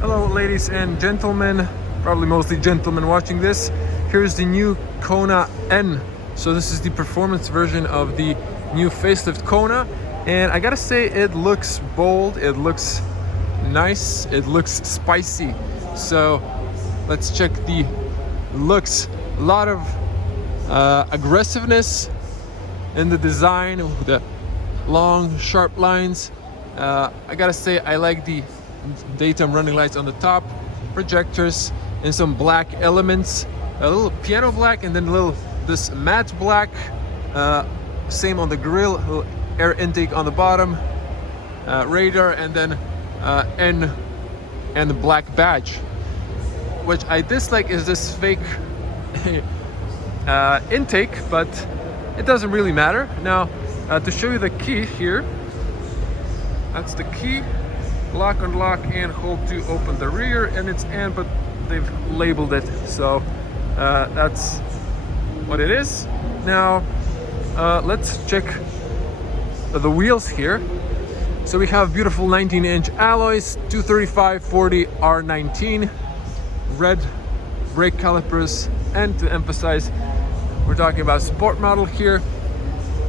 Hello ladies and gentlemen, probably mostly gentlemen watching this. Here's the new Kona N. So this is the performance version of the new facelift Kona, and I gotta say it looks bold, it looks nice, it looks spicy. So let's check the looks. A lot of aggressiveness in the design, the long sharp lines. I gotta say I like the daytime running lights on the top, projectors, and some black elements, a little piano black, and then a little this matte black, same on the grille, little air intake on the bottom, radar, and then N and the black badge. Which I dislike is this fake intake, but it doesn't really matter. Now to show you the key here, that's the key. Lock, unlock, and hold to open the rear, and it's N, but they've labeled it, so that's what it is. Now let's check the wheels here. So we have beautiful 19-inch alloys, 235/40 R19, red brake calipers, and to emphasize, we're talking about sport model here.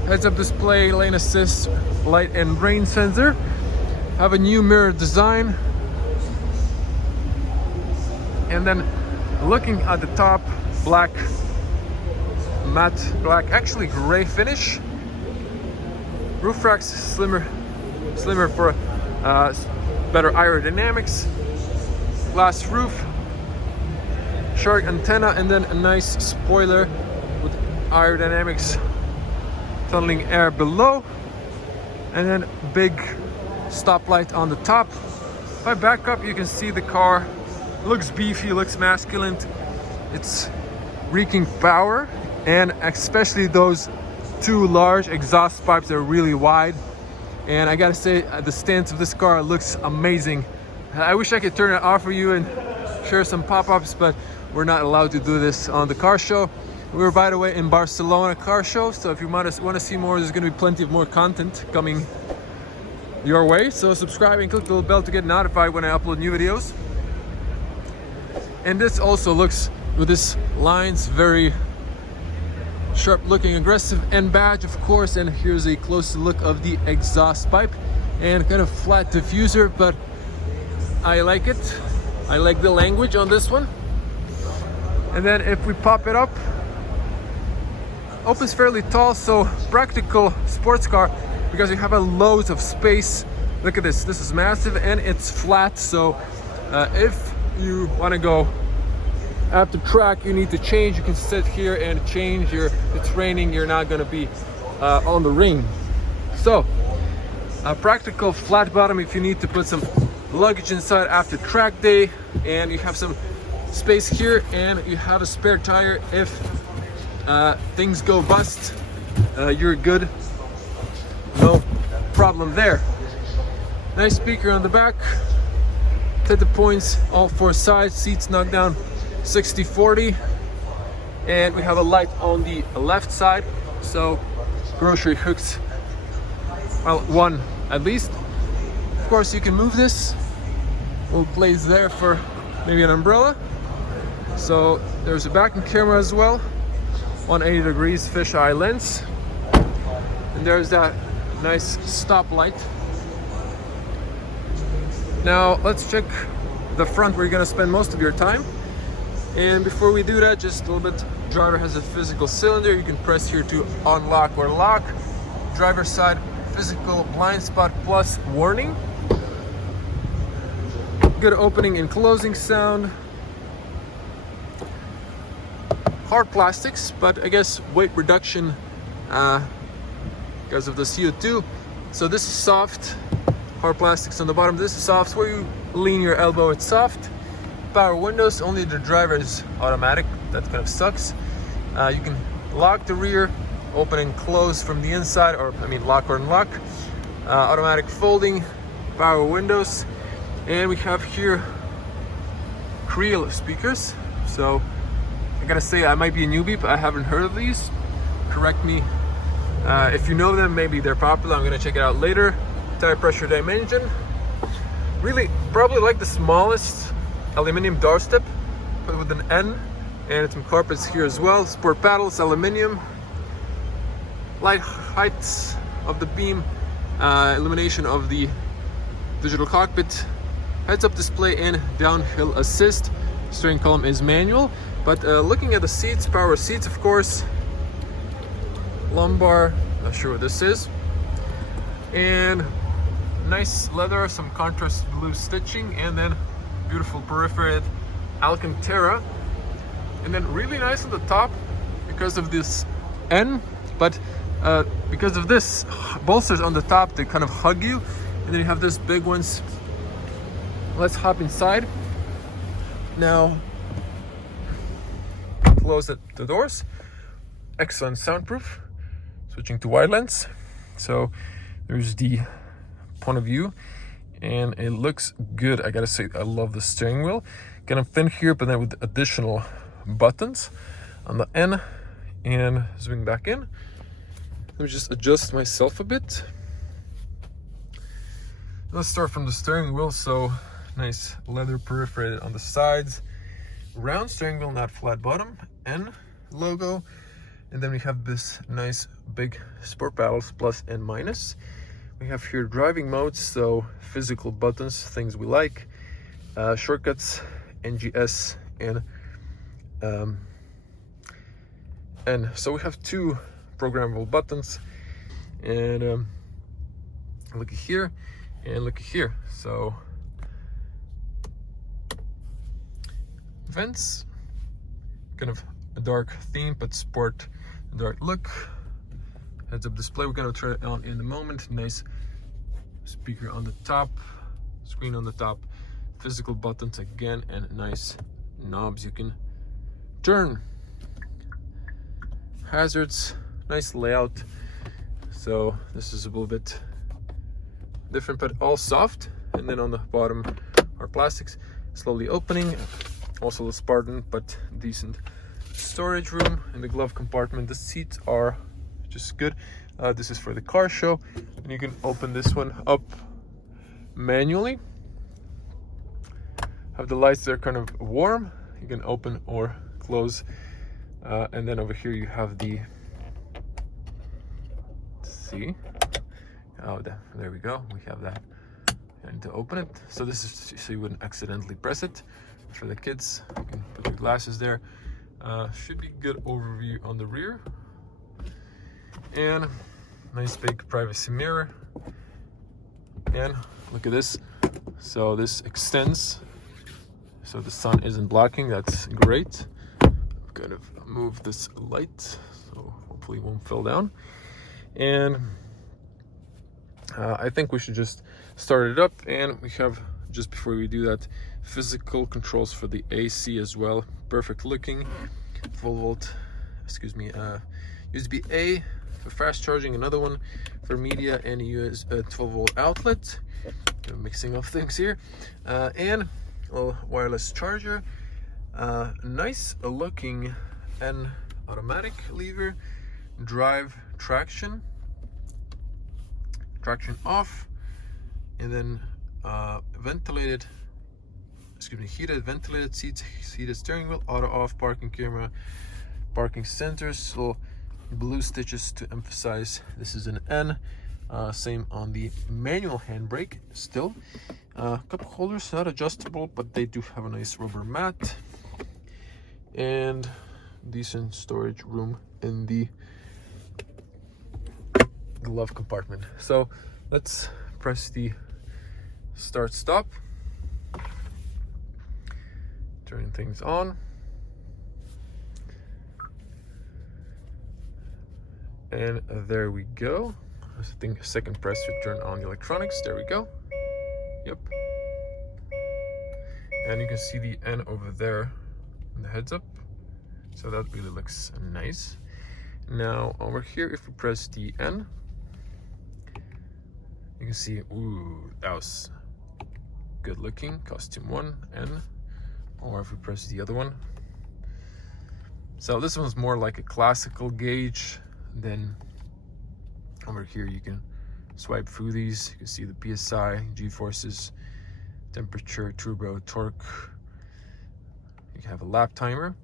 Heads-up display, lane assist, light and rain sensor. Have a new mirror design, and then looking at the top, black, matte black, actually gray finish. Roof racks slimmer for better aerodynamics. Glass roof, shark antenna, and then a nice spoiler with aerodynamics tunneling air below, and then big stoplight on the top. If I back up, you can see the car looks beefy, looks masculine. It's reeking power, and especially those two large exhaust pipes are really wide. And I gotta say, the stance of this car looks amazing. I wish I could turn it off for you and share some pop-ups, but we're not allowed to do this on the car show. We were, by the way, in Barcelona car show, so if you want to see more, there's going to be plenty of more content coming your way. So subscribe and click the little bell to get notified when I upload new videos. And this also looks, with this lines, very sharp looking, aggressive, and badge, of course. And here's a close look of the exhaust pipe, and kind of flat diffuser, but I like it. I like the language on this one. And then if we pop it up, opens fairly tall, so practical sports car, because you have a loads of space. Look at this, this is massive and it's flat, so if you want to go at the track, you need to change, you can sit here and change. It's raining, you're not going to be on the ring. So a practical flat bottom if you need to put some luggage inside after track day, and you have some space here, and you have a spare tire if things go bust. You're good, no problem there. Nice speaker on the back, set the points, all four sides, seats knocked down 60/40, and we have a light on the left side, so grocery hooks, well, one at least. Of course, you can move this, little place there for maybe an umbrella. So there's a backing camera as well, 180 degrees fisheye lens, and there's that nice stoplight. Now let's check the front, where you're going to spend most of your time. And before we do that, just a little bit, driver has a physical cylinder. You can press here to unlock or lock. Driver side, physical blind spot plus warning. Good opening and closing sound. Hard plastics, but I guess weight reduction because of the CO2. So this is soft, hard plastics on the bottom. This is soft, so where you lean your elbow, it's soft. Power windows, only the driver is automatic. That kind of sucks. You can lock the rear, open and close from the inside, or I mean lock or unlock. Automatic folding, power windows, and we have here Creel speakers. So I gotta say, I might be a newbie, but I haven't heard of these. Correct me if you know them, maybe they're popular. I'm gonna check it out later. Tire pressure dimension, Really, probably like the smallest aluminum doorstep, but with an N, and some carpets here as well. Sport paddles, aluminum. Light heights of the beam, illumination of the digital cockpit, heads-up display and downhill assist. Steering column is manual, but looking at the seats, power seats of course, lumbar, not sure what this is, and nice leather, some contrast blue stitching, and then beautiful perforated Alcantara, and then really nice on the top because of this N, but because of this bolsters on the top, they kind of hug you, and then you have this big ones. Let's hop inside now. Close the doors. Excellent soundproof. Switching to wide lens, so there's the point of view, and it looks good. I gotta say, I love the steering wheel. Kind of thin here, but then with additional buttons on the N, and zooming back in. Let me just adjust myself a bit. Let's start from the steering wheel. So nice leather perforated on the sides, round steering wheel, not flat bottom, N logo, and then we have this nice big sport paddles, plus and minus. We have here driving modes, so physical buttons, things we like, shortcuts, NGS, and so we have two programmable buttons, and looky here and looky here. So vents, kind of a dark theme, but sport dark look. Heads-up display, we're gonna turn it on in a moment. Nice speaker on the top, screen on the top, physical buttons again, and nice knobs you can turn. Hazards, nice layout. So this is a little bit different, but all soft. And then on the bottom are plastics, slowly opening. Also the Spartan, but decent storage room. In the glove compartment, the seats are just good. This is for the car show, and you can open this one up manually. Have the lights that are kind of warm, you can open or close, and then over here you have the, let's see, oh, there we go, we have that. I need to open it, so this is so you wouldn't accidentally press it. For the kids, you can put your glasses there. Should be good overview on the rear, and nice big privacy mirror. And look at this, so this extends so the sun isn't blocking. That's great. Kind of move this light so hopefully it won't fall down. And I think we should just start it up, and we have, just before we do that, physical controls for the AC as well. Perfect looking 12 volt, excuse me, USB A for fast charging, another one for media, and a 12 volt outlet. Mixing of things here, and a wireless charger. Nice looking and automatic lever, drive traction off, and then heated ventilated seats, heated steering wheel, auto off, parking camera, parking sensors, so blue stitches to emphasize this is an N. Same on the manual handbrake still. Cup holders, not adjustable, but they do have a nice rubber mat, and decent storage room in the glove compartment. So let's press the start stop, turning things on, and there we go. I think second press to turn on the electronics. There we go. Yep. And you can see the N over there in the heads up, so that really looks nice. Now over here, if we press the N, you can see, ooh, that was good looking. Costume 1, N. Or if we press the other one, so this one's more like a classical gauge. Then over here you can swipe through these, you can see the PSI, G-forces, temperature, turbo, torque. You have a lap timer.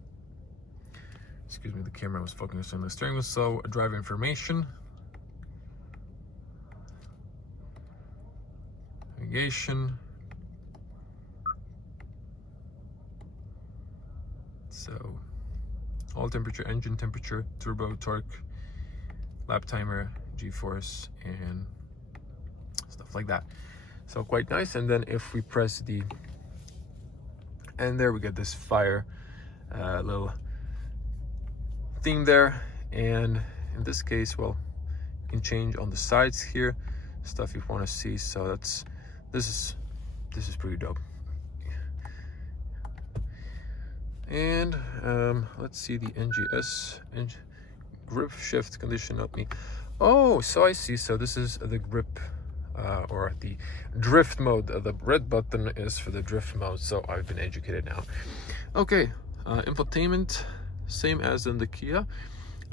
Excuse me, the camera was focused on the steering wheel. So driver information, navigation. So all temperature, engine temperature, turbo, torque, lap timer, G-force, and stuff like that. So quite nice. And then if we press the, and there we get this fire little theme there. And in this case, well, you can change on the sides here, stuff you want to see. So that's, this is pretty dope. And let's see the NGS, grip shift condition, not me. Oh, so I see. So this is the grip or the drift mode. The red button is for the drift mode. So I've been educated now. Okay, infotainment, same as in the Kia.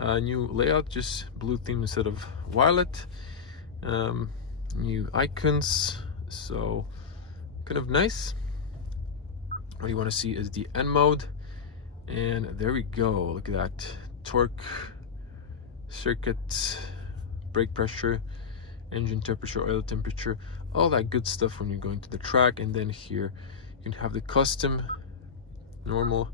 New layout, just blue theme instead of violet. New icons, so kind of nice. What you want to see is the N mode. And there we go, look at that. Torque, circuit, brake pressure, engine temperature, oil temperature, all that good stuff when you're going to the track. And then here you can have the custom, normal,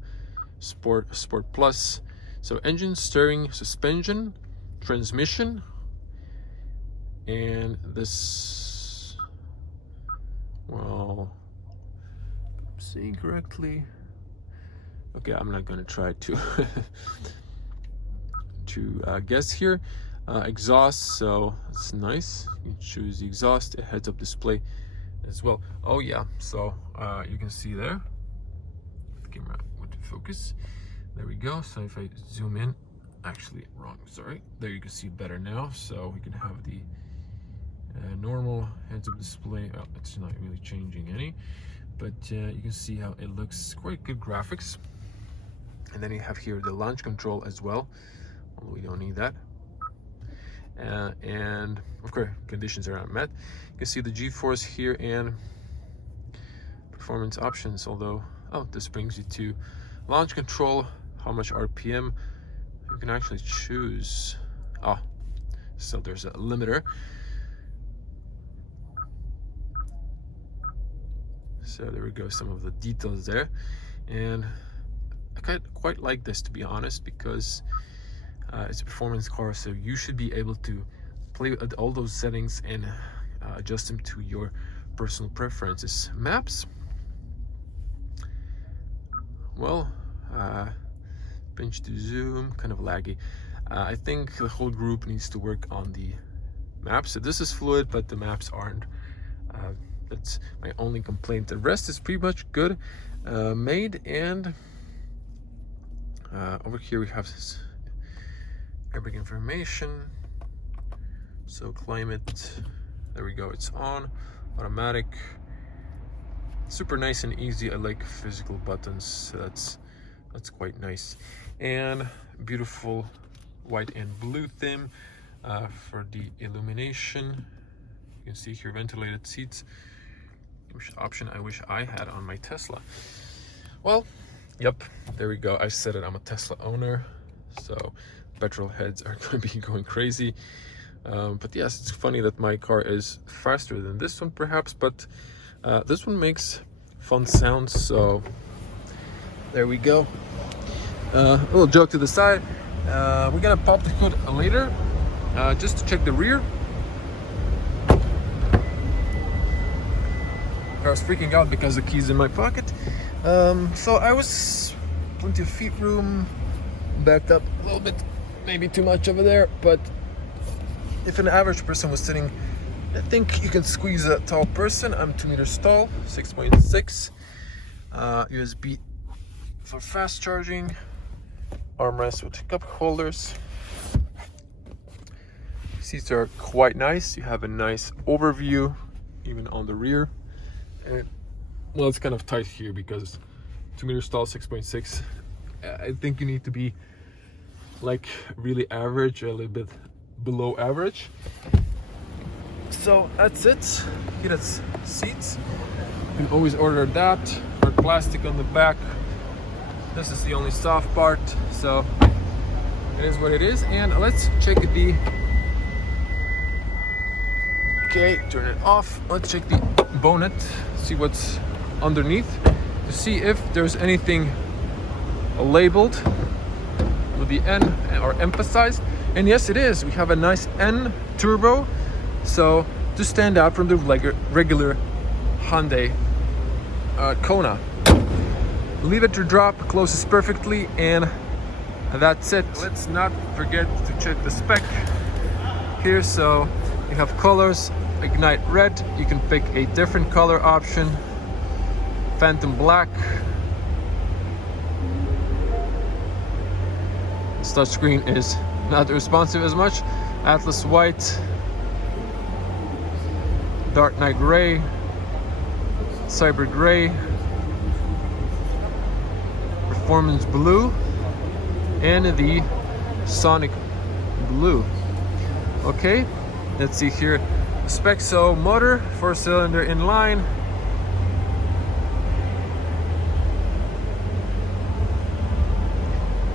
sport plus. So engine, steering, suspension, transmission, and this, well, I'm saying correctly. Okay, I'm not gonna try to guess here. Exhaust, so it's nice. You choose the exhaust, a heads-up display as well. Oh yeah, so you can see there. The camera would focus. There we go. So if I zoom in, actually wrong, sorry. There you can see better now. So we can have the normal heads-up display. Oh, it's not really changing any, but you can see how it looks. Quite good graphics. And then you have here the launch control as well, although we don't need that. And of course, conditions are not met. You can see the G-force here and performance options, although, oh, this brings you to launch control, how much RPM. You can actually choose, so there's a limiter. So there we go, some of the details there. And I quite like this, to be honest, because it's a performance car, so you should be able to play with all those settings and adjust them to your personal preferences. Maps, well, pinch to zoom, kind of laggy. I think the whole group needs to work on the maps. So this is fluid, but the maps aren't. That's my only complaint. The rest is pretty much good made. And over here we have this airbag information. So climate, there we go, it's on, automatic, super nice and easy. I like physical buttons, so that's quite nice. And beautiful white and blue theme for the illumination. You can see here ventilated seats, which option I wish I had on my Tesla. Well, yep, there we go. I said it, I'm a Tesla owner, so petrol heads are going to be going crazy. But yes, it's funny that my car is faster than this one perhaps, but this one makes fun sounds, so there we go. A little joke to the side. We're gonna pop the hood later, just to check the rear. I was freaking out because the key's in my pocket. So I was plenty of feet room, backed up a little bit, maybe too much over there, but if an average person was sitting, I think you can squeeze a tall person. I'm 2 meters tall, 6.6. USB for fast charging, armrest with cup holders. Seats are quite nice. You have a nice overview, even on the rear. And well, it's kind of tight here because 2 meters tall, 6.6. I think you need to be like really average, a little bit below average. So that's it. Heated seats. You can always order that, or plastic on the back. This is the only soft part, so it is what it is. And let's check the... Okay, turn it off. Let's check the bonnet, see what's underneath, to see if there's anything labeled with the N or emphasized. And yes, it is. We have a nice N turbo, so to stand out from the regular Hyundai Kona. Leave it to drop, closes perfectly, and that's it. Let's not forget to check the spec here. So you have colors: Ignite Red, you can pick a different color option, Phantom Black, this touchscreen is not responsive as much, Atlas White, Dark Knight Gray, Cyber Gray, Performance Blue, and the Sonic Blue. Okay, let's see here. Specs: so motor, 4-cylinder inline,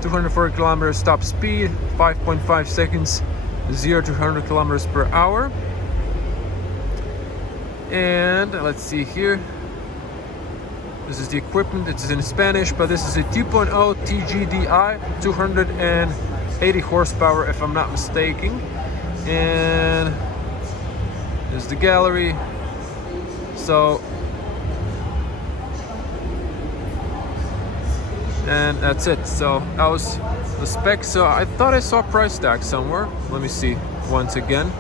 (240 kilometers top speed, 5.5 seconds, 0 to 100 kilometers per hour. And let's see here. This is the equipment. It's in Spanish, but this is a 2.0 TGDI, 280 horsepower, if I'm not mistaken. And there's the gallery. So, and that's it. So that was the specs. So I thought I saw a price tag somewhere. Let me see once again.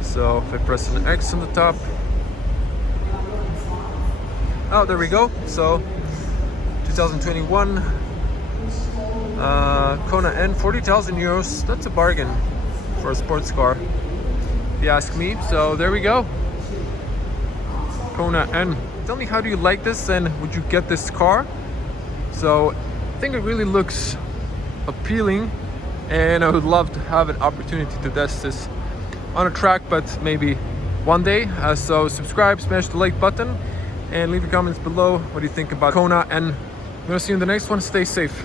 So if I press an X on the top, oh, there we go. So 2021 Kona N, 40,000 euros. That's a bargain for a sports car, if you ask me. So there we go. Kona N. Tell me, how do you like this, and would you get this car? So I think it really looks appealing, and I would love to have an opportunity to test this on a track, but maybe one day. So subscribe, smash the like button, and leave your comments below. What do you think about Kona? And I'm gonna see you in the next one. Stay safe.